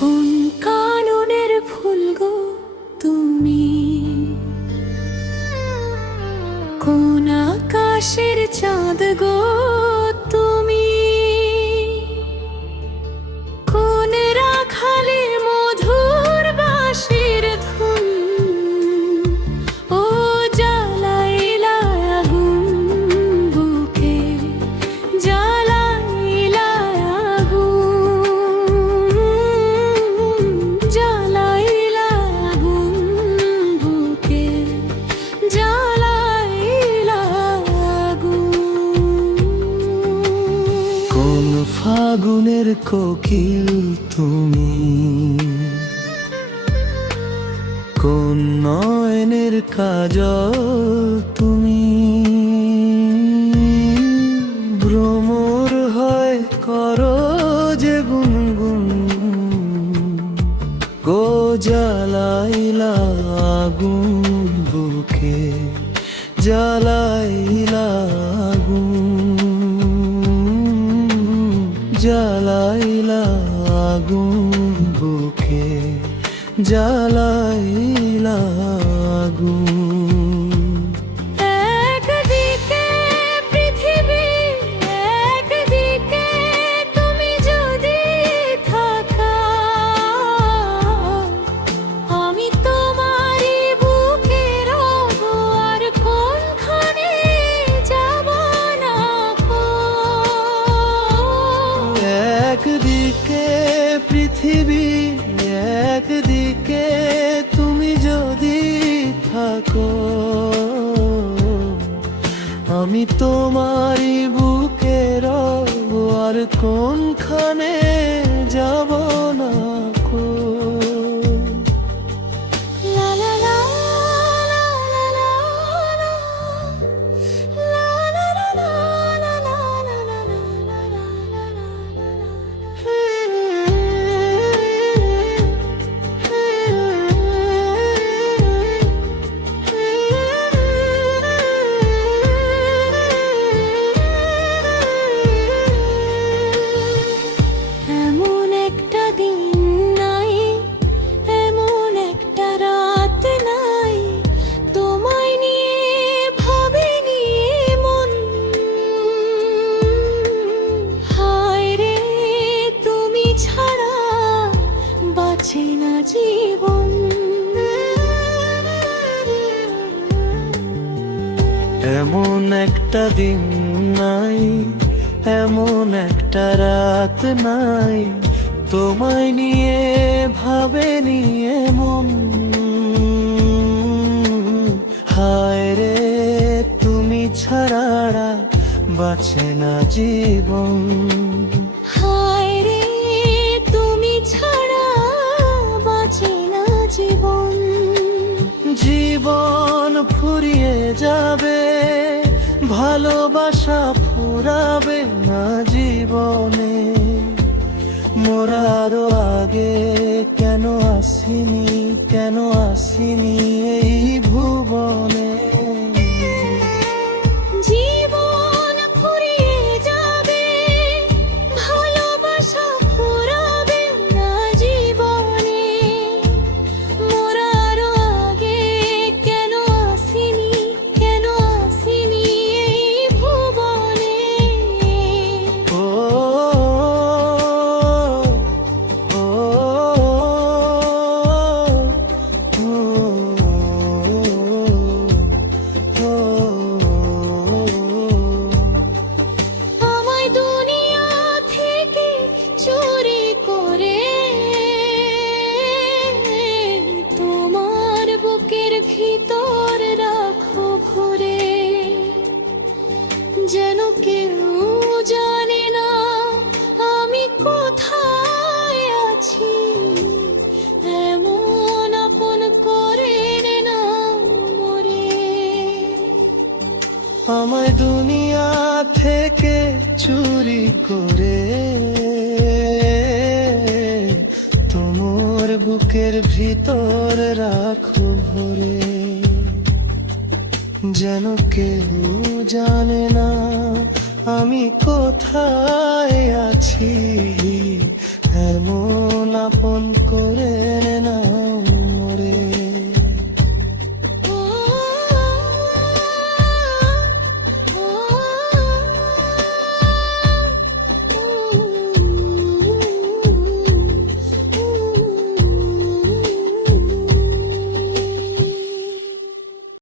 কোন কাননের ফুল গো তুমি, কোন আকাশের চাঁদ গো তুমি, কোন রাখালের মধুর বাঁশির ধুন, ও জ্বালাইলা আগুন বুকে, জ্বালাইলা আগুন, জ্বালাইলা আগুন বুকে, জ্বালাইলা আগুন। কোন ফাগুনের কোকিল তুমি, কোন নয়নের কাজল তুমি, ভ্রমর হয় করো যে গুনগুন, গো জ্বালাইলা আগুন বুকে, জ্বালাইলা আগুন, জ্বালাইলা আগুন বুকে, জ্বালাইলা আগুন। একদিকে পৃথিবী, একদিকে তুমি যদি থাকা, আমি তোমারই বুকে রব, আর কোনখানে যাব না গো। একদিকে পৃথিবী, একদিকে তুমি যদি থাকো, আমি তোমারই বুকে রব, আর কোনখানে যাব না কো। লা লা লা লা লা লা লা, লা লা লা লা লা লা লা লা এমন একটা দিন নাই, এমন একটা রাত নাই, তোমায় নিয়ে ভাবিনি মন। হায় রে তুমি ছাড়া বাঁচে না জীবন। এমন একটা দিন নাই, এমন একটা রাত নাই, তোমায় নিয়ে ভাবেনি এমন। হায় রে তুমি ছাড়া বাঁচে না জীবন। হায় রে তুমি ছাড়া বাঁচে না জীবন। জীবন ফুরিয়ে যাবে, ভালোবাসা ফুরাবে না জীবনে। মোরারও আগে কেন আসিনি, কেন আসিনি এই ভুবনে। জীবন ফুরিয়ে যাবে, ভালোবাসা ফুরাবে না জীবনে। মোরার আগে কেন আসিনি, কেন আসিনি এই ভুবনে। ও ও আমায় দুনিয়া থেকে চুরি করে তোমার বুকের ভিতর রাখো ভরে, যেন কেউ জানে না আমি কোথায় আছি। এমন আপন করে না মরে। আমায় দুনিয়া থেকে চুরি করে তোমার বুকের ভিতর রাখো ভরে, যেন কেউ জানে না আমি কোথায় আছি।